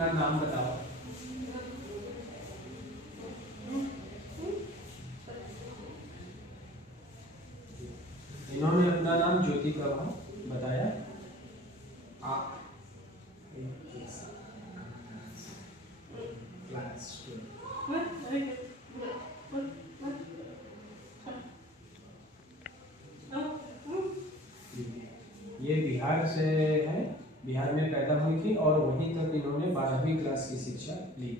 अपना नाम बताओ। इन्होंने अपना नाम ज्योति प्रभा बताया। आप क्लास 12। ये बिहार से है, बिहार में पैदा हुई थी और वहीं तक इन्होंने 12वीं क्लास की शिक्षा ली।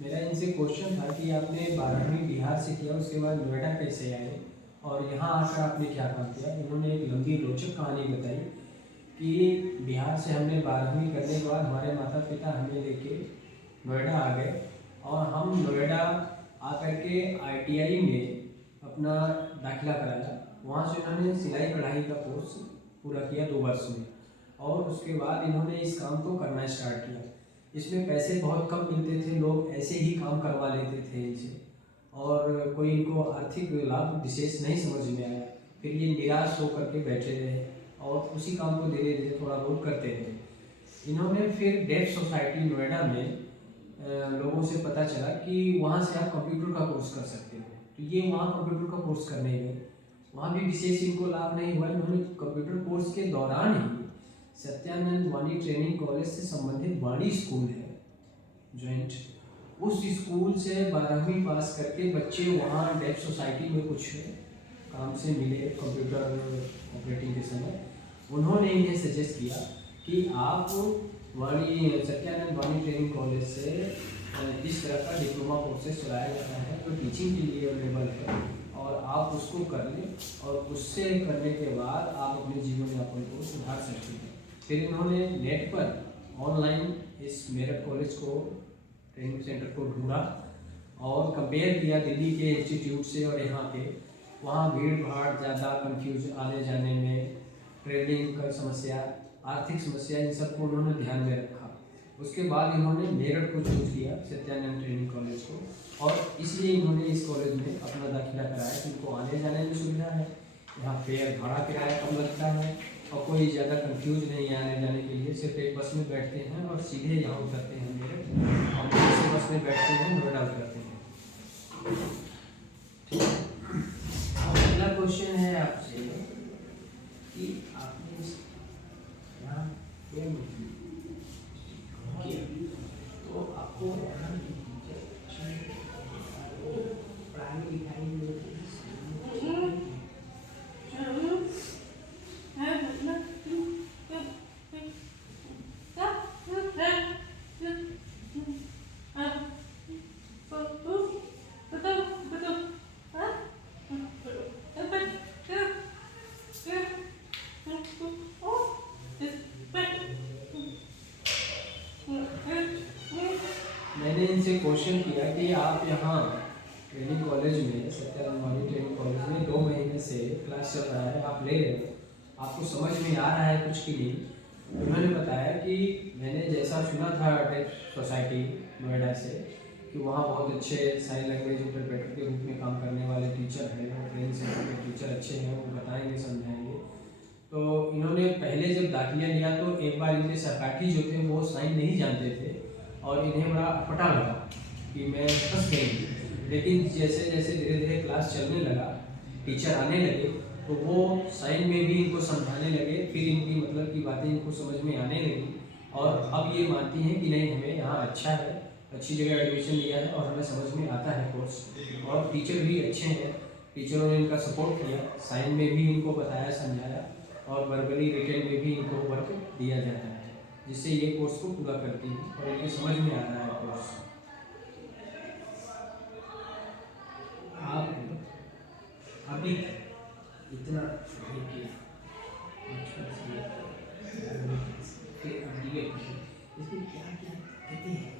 मेरा इनसे क्वेश्चन था कि आपने 12वीं बिहार से किया, उसके बाद नोएडा कैसे आए और यहाँ आकर आपने क्या काम किया। इन्होंने एक लंबी रोचक कहानी बताई कि बिहार से हमने 12वीं करने के बाद हमारे माता पिता हमें लेके नोएडा आ गए और हम नोएडा आकर के ITI में अपना दाखिला कराया। वहाँ से इन्होंने सिलाई कढ़ाई का कोर्स पूरा किया 2 वर्ष में और उसके बाद इन्होंने इस काम को करना स्टार्ट किया। इसमें पैसे बहुत कम मिलते थे, लोग ऐसे ही काम करवा लेते थे इनसे और कोई इनको आर्थिक लाभ विशेष नहीं समझ में आया। फिर ये निराश होकर के बैठे रहे और उसी काम को धीरे धीरे थोड़ा बहुत करते रहे। इन्होंने फिर डेफ सोसाइटी नोएडा में लोगों से पता चला कि वहाँ से आप कंप्यूटर का कोर्स कर सकते हो, तो ये वहाँ कंप्यूटर का कोर्स करने गए। वहाँ भी विशेष इनको लाभ नहीं हुआ। इन्होंने कंप्यूटर कोर्स के दौरान ही सत्यानंद वाणी ट्रेनिंग कॉलेज से संबंधित वाणी स्कूल है जॉइंट, उस स्कूल से 12वीं पास करके बच्चे वहाँ डेफ सोसाइटी में कुछ काम से मिले कंप्यूटर ऑपरेटिंग के समय। उन्होंने इन्हें सजेस्ट किया कि आप सत्यानंद वाणी ट्रेनिंग कॉलेज से इस तरह का डिप्लोमा कोर्सेज चलाया जाता है तो टीचिंग के लिए अवेलेबल है और आप उसको कर लें और उससे करने के बाद आप अपने जीवन यापन को सुधार सकते हैं। फिर इन्होंने नेट पर ऑनलाइन इस मेरठ कॉलेज को ट्रेनिंग सेंटर को ढूंढा और कंपेयर किया दिल्ली के इंस्टीट्यूट से और यहाँ पे। वहाँ भीड़ भाड़ ज़्यादा, कंफ्यूज आने जाने में, ट्रेवलिंग का समस्या, आर्थिक समस्या, इन सबको उन्होंने ध्यान में रखा। उसके बाद इन्होंने मेरठ को चूज किया, सत्यानंद ट्रेनिंग कॉलेज को, और इसलिए इन्होंने इस कॉलेज में अपना दाखिला कराया कि इनको आने जाने में सुविधा है, यहाँ फेयर भाड़ा किराया कम लगता है और कोई ज़्यादा कंफ्यूज नहीं है आने जाने के लिए। सिर्फ एक बस में बैठते हैं और सीधे यहाँ उतरते हैं मेरठ, और दूसरी बस में बैठते हैं, नोएडा उतरते हैं। ठीक है, अगला क्वेश्चन है आपसे कि आपने यहाँ तो आपको पढ़ाई लिखाई मैंने इनसे क्वेश्चन किया कि आप यहाँ ट्रेनिंग कॉलेज में, सत्यानंद ट्रेनिंग कॉलेज में 2 महीने से क्लास चल रहा है, आप ले रहे हो, आपको समझ में आ रहा है कुछ कि नहीं। उन्होंने बताया कि मैंने जैसा सुना था टेक सोसाइटी नोएडा से कि वहाँ बहुत अच्छे साइन लैंग्वेज इंटरप्रेटर के रूप में काम करने वाले टीचर हैं, और ट्रेनिंग सेंटर के टीचर अच्छे हैं, वो बताएंगे समझाएंगे। तो इन्होंने पहले जब दाखिला लिया तो एक बार इनके सहपाठी जो थे वो साइन नहीं जानते थे और इन्हें बड़ा अटपटा लगा कि मैं फंस गई। लेकिन जैसे जैसे धीरे धीरे क्लास चलने लगा, टीचर आने लगे, तो वो साइन में भी इनको समझाने लगे, फिर इनकी मतलब की बातें इनको समझ में आने लगी, और अब ये मानती हैं कि नहीं, हमें यहाँ अच्छा है, अच्छी जगह एडमिशन लिया है और हमें समझ में आता है कोर्स, और टीचर भी अच्छे हैं, टीचरों ने इनका सपोर्ट किया, साइन में भी इनको बताया समझाया, और वर्बली रिटेन में भी इनको वर्क दिया जाता है, जिससे ये कोर्स को पूरा करती है और इनके समझ में आ रहा है कोर्स। आप अभी इतना किया, फिर इसमें क्या क्या कहते हैं,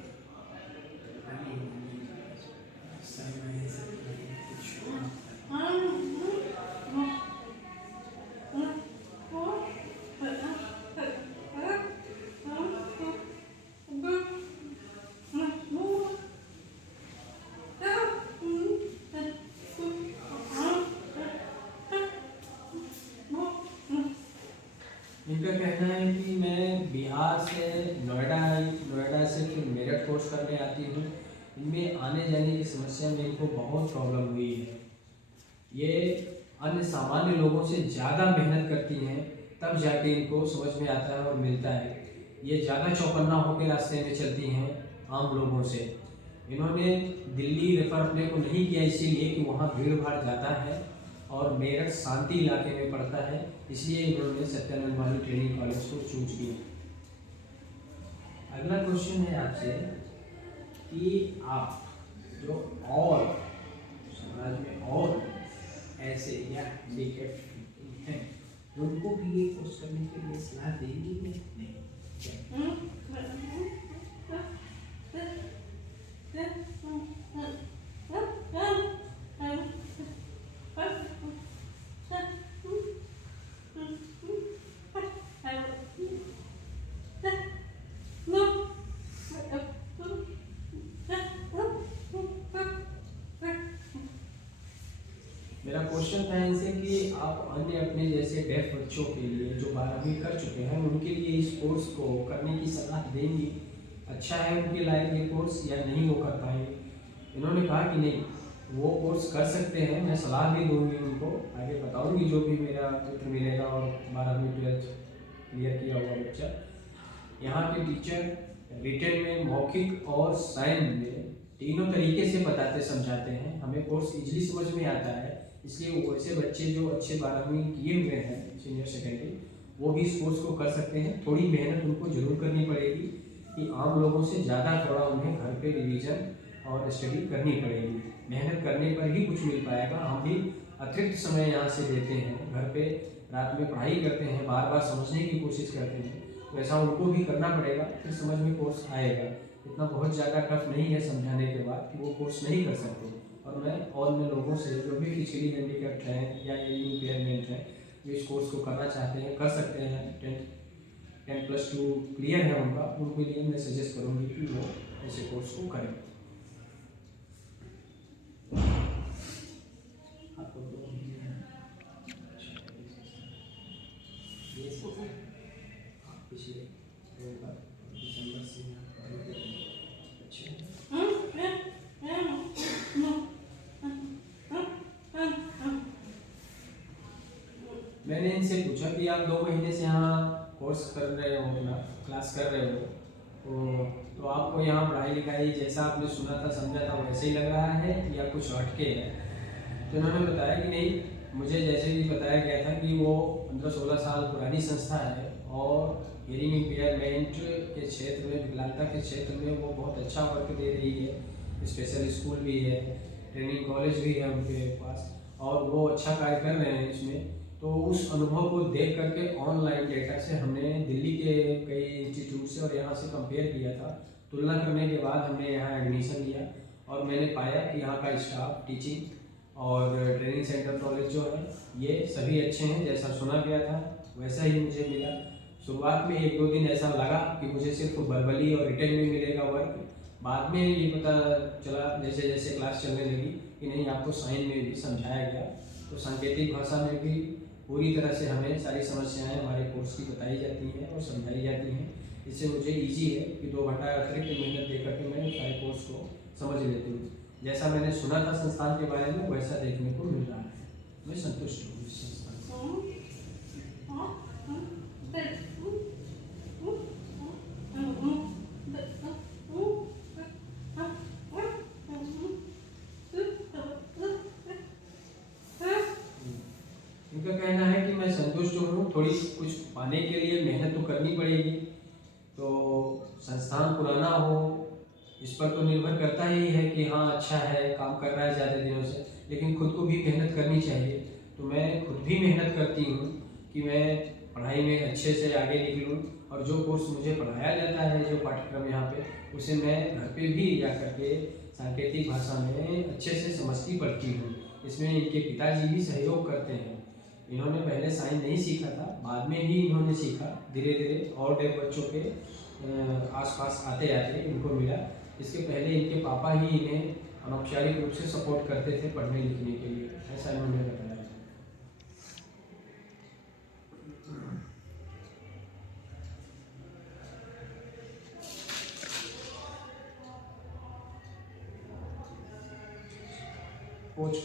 इनका कहना है कि मैं बिहार से नोएडा से फिर मेरठ कोर्स करने आती हूँ, इनमें आने जाने की समस्या में इनको बहुत प्रॉब्लम हुई है। ये अन्य सामान्य लोगों से ज़्यादा मेहनत करती हैं, तब जाके इनको समझ में आता है और मिलता है। ये ज़्यादा चौकन्ना होकर रास्ते में चलती हैं आम लोगों से। इन्होंने दिल्ली रेफर अपने को नहीं किया इसीलिए कि वहाँ भीड़ भाड़ ज़्यादा है और मेरठ शांति इलाके में पड़ता है, इसलिए इन्होंने सत्यानंद ट्रेनिंग कॉलेज को चूज किया। अगला क्वेश्चन है आपसे कि आप जो और समाज में और ऐसे या हैंडिकैप्ड हैं, उनको भी ये कोर्स करने के लिए सलाह देंगी या नहीं? मेरा क्वेश्चन था इनसे कि आप अन्य अपने जैसे डेफ बच्चों के लिए जो 12वीं कर चुके हैं, उनके लिए इस कोर्स को करने की सलाह देंगी? अच्छा है उनके लायक ये कोर्स या नहीं वो कर पाएंगे? इन्होंने कहा कि नहीं, वो कोर्स कर सकते हैं, मैं सलाह भी दूंगी उनको, आगे बताऊंगी जो भी मेरा मित्र मिलेगा और 12वीं 12th क्लियर किया हुआ बच्चा। यहाँ के टीचर रिटन में, मौखिक और साइन में तीनों तरीके से बताते समझाते हैं, हमें कोर्स इजीली समझ में आता है, इसलिए वैसे बच्चे जो अच्छे 12वीं किए हुए हैं सीनियर सेकेंडरी, वो भी इस कोर्स को कर सकते हैं। थोड़ी मेहनत उनको जरूर करनी पड़ेगी कि आम लोगों से ज़्यादा थोड़ा उन्हें घर पे रिवीजन और स्टडी करनी पड़ेगी। मेहनत करने पर ही कुछ मिल पाएगा। हम भी अतिरिक्त समय यहाँ से देते हैं, घर पे रात में पढ़ाई करते हैं, बार बार समझने की कोशिश करते हैं, तो ऐसा उनको भी करना पड़ेगा, फिर समझ में कोर्स आएगा। इतना बहुत ज़्यादा टफ नहीं है समझाने के बाद कि वो कोर्स नहीं कर सकते। और मैं लोगों से जो भी फिजिकली हैंडीकैप्ड हैं या इम्पेयरमेंट है, जो इस कोर्स को करना चाहते हैं कर सकते हैं। 10+2 क्लियर है उनका, उनके लिए मैं सजेस्ट करूँगी कि वो ऐसे कोर्स को करें। आपको तो ये पिछले दिसंबर से अच्छा। मैंने इनसे पूछा कि आप 2 महीने से यहाँ कोर्स कर रहे हो, अपना क्लास कर रहे हो, तो आपको यहाँ पढ़ाई लिखाई जैसा आपने सुना था समझा था वैसे ही लग रहा है या कुछ हटके है? तो उन्होंने बताया कि नहीं, मुझे जैसे ही बताया गया था कि वो 15-16 साल पुरानी संस्था है और हियरिंग इम्पेयरमेंट के क्षेत्र में, विकलांगता के क्षेत्र में वो बहुत अच्छा वर्क दे रही है। स्पेशल स्कूल भी है, ट्रेनिंग कॉलेज भी है उनके पास, और वो अच्छा कार्य कर रहे हैं इसमें। तो उस अनुभव को देख करके ऑनलाइन डेटा से हमने दिल्ली के कई इंस्टीट्यूट से और यहाँ से कंपेयर किया था। तुलना करने के बाद हमने यहाँ एडमिशन लिया और मैंने पाया कि यहाँ का स्टाफ, टीचिंग और ट्रेनिंग सेंटर कॉलेज जो है ये सभी अच्छे हैं। जैसा सुना गया था वैसा ही मुझे मिला। शुरुआत में 1-2 दिन ऐसा लगा कि मुझे सिर्फ वर्बली और रिटन में मिलेगा वर्क। बाद में ये पता चला जैसे जैसे क्लास चलने लगी कि नहीं, आपको साइन में भी समझाया गया। तो सांकेतिक भाषा में भी पूरी तरह से हमें सारी समस्याएं हमारे कोर्स की बताई जाती हैं और समझाई जाती हैं। इससे मुझे इजी है कि 2 घंटा अतिरिक्त मेहनत दे करके मैं सारे कोर्स को समझ लेती हूँ। जैसा मैंने सुना था संस्थान के बारे में वैसा देखने को मिल रहा है। मैं संतुष्ट हूँ इस संस्थान से। इनका कहना है कि मैं संतुष्ट हूँ, थोड़ी कुछ पाने के लिए मेहनत तो करनी पड़ेगी। तो संस्थान पुराना हो इस पर तो निर्भर करता ही है कि हाँ अच्छा है, काम कर रहा है ज़्यादा दिनों से, लेकिन खुद को भी मेहनत करनी चाहिए। तो मैं खुद भी मेहनत करती हूँ कि मैं पढ़ाई में अच्छे से आगे निकलूँ और जो कोर्स मुझे पढ़ाया जाता है, जो पाठ्यक्रम यहाँ पे, उसे मैं घर पे भी जा करके सांकेतिक भाषा में अच्छे से समझती पढ़ती हूँ। इसमें इनके पिताजी भी सहयोग करते हैं। इन्होंने पहले साइन नहीं सीखा था, बाद में ही इन्होंने सीखा धीरे धीरे, और डेफ बच्चों के आसपास आते आते इनको मिला। इसके पहले इनके पापा ही इन्हें अनौपचारिक रूप से सपोर्ट करते थे पढ़ने लिखने के लिए, ऐसा इन्होंने बताया। कोच